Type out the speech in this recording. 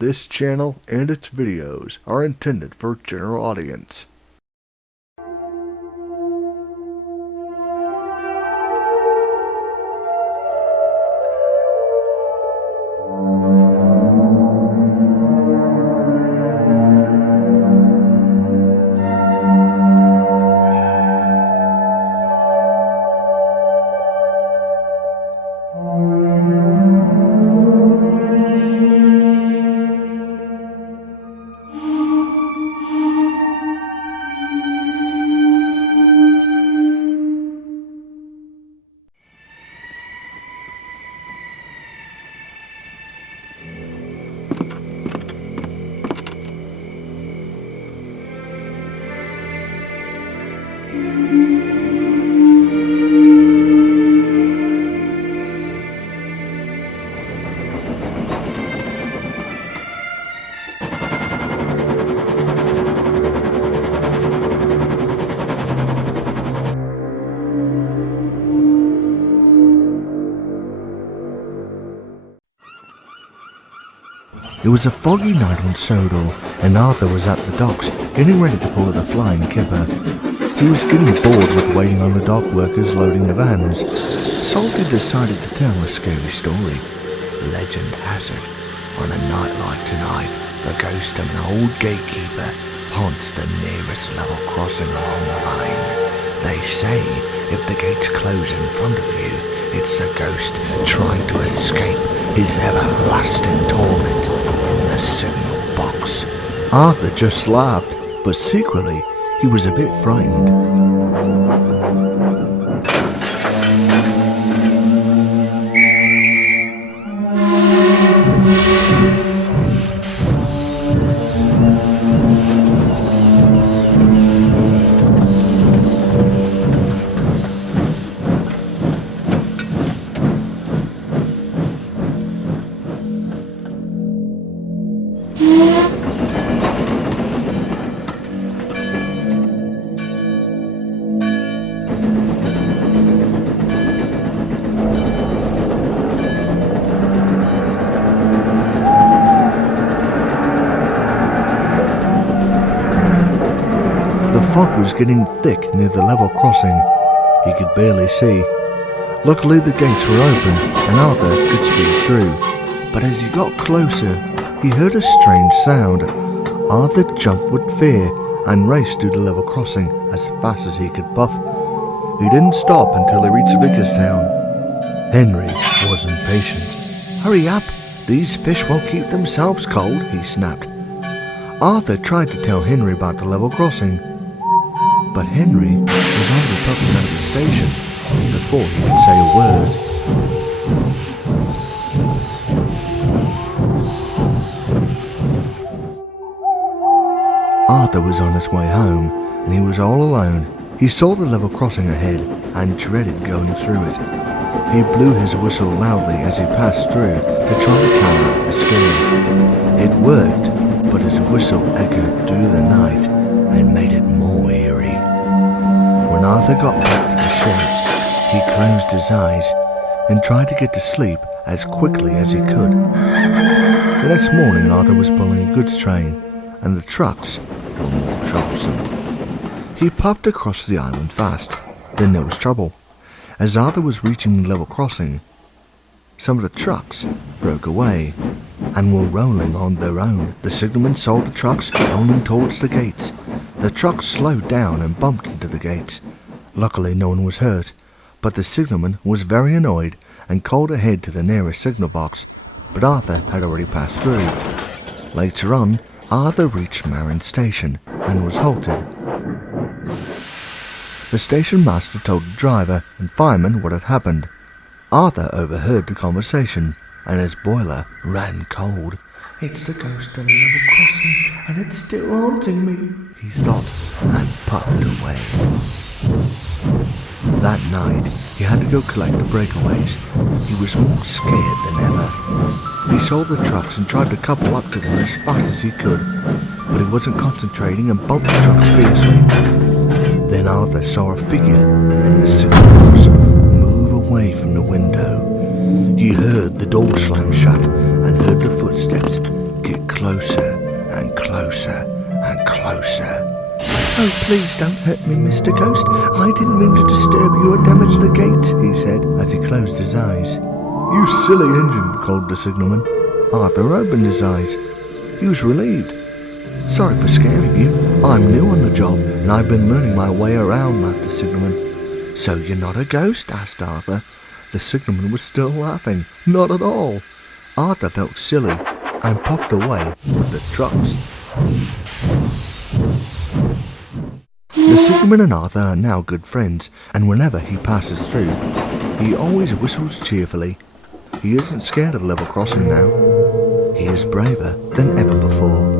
This channel and its videos are intended for general audience. It was a foggy night on Sodor, and Arthur was at the docks, getting ready to pull at the flying kipper. He was getting bored with waiting on the dock workers loading the vans. Salty decided to tell a scary story. Legend has it, on a night like tonight, the ghost of an old gatekeeper haunts the nearest level crossing along the line. They say if the gates close in front of you, it's the ghost trying to escape his everlasting torment in the signal box. Arthur just laughed, but secretly he was a bit frightened. The fog was getting thick near the level crossing. He could barely see. Luckily the gates were open and Arthur could speed through. But as he got closer, he heard a strange sound. Arthur jumped with fear and raced through the level crossing as fast as he could puff. He didn't stop until he reached Vicarstown. Henry was impatient. "Hurry up! These fish won't keep themselves cold," he snapped. Arthur tried to tell Henry about the level crossing, but Henry was already puffing out of the station before he could say a word. Arthur was on his way home, and he was all alone. He saw the level crossing ahead and dreaded going through it. He blew his whistle loudly as he passed through to try to counter the scare. It worked, but his whistle echoed through the night and made it more eerie. When Arthur got back to the sheds, he closed his eyes and tried to get to sleep as quickly as he could. The next morning, Arthur was pulling a goods train, and the trucks were more troublesome. He puffed across the island fast. Then there was trouble. As Arthur was reaching the level crossing, some of the trucks broke away and were rolling on their own. The signalman saw the trucks rolling towards the gates. The trucks slowed down and bumped into the gates. Luckily no one was hurt, but the signalman was very annoyed and called ahead to the nearest signal box, but Arthur had already passed through. Later on, Arthur reached Marin Station and was halted. The station master told the driver and fireman what had happened. Arthur overheard the conversation, and his boiler ran cold. "It's the ghost of a level crossing, and it's still haunting me," he thought, and puffed away. That night, he had to go collect the breakaways. He was more scared than ever. He saw the trucks and tried to couple up to them as fast as he could, but he wasn't concentrating and bumped the trucks fiercely. Then Arthur saw a figure in the signal box move away from the window. He heard the door slam shut and heard the footsteps get closer and closer and closer. "Oh, please don't hurt me, Mr. Ghost. I didn't mean to disturb you or damage the gate," he said as he closed his eyes. "You silly engine," called the signalman. Arthur opened his eyes. He was relieved. "Sorry for scaring you. I'm new on the job and I've been learning my way around," laughed the signalman. "So you're not a ghost?" asked Arthur. The signalman was still laughing. "Not at all." Arthur felt silly and puffed away with the trucks. The signalman and Arthur are now good friends, and whenever he passes through, he always whistles cheerfully. He isn't scared of level crossing now. He is braver than ever before.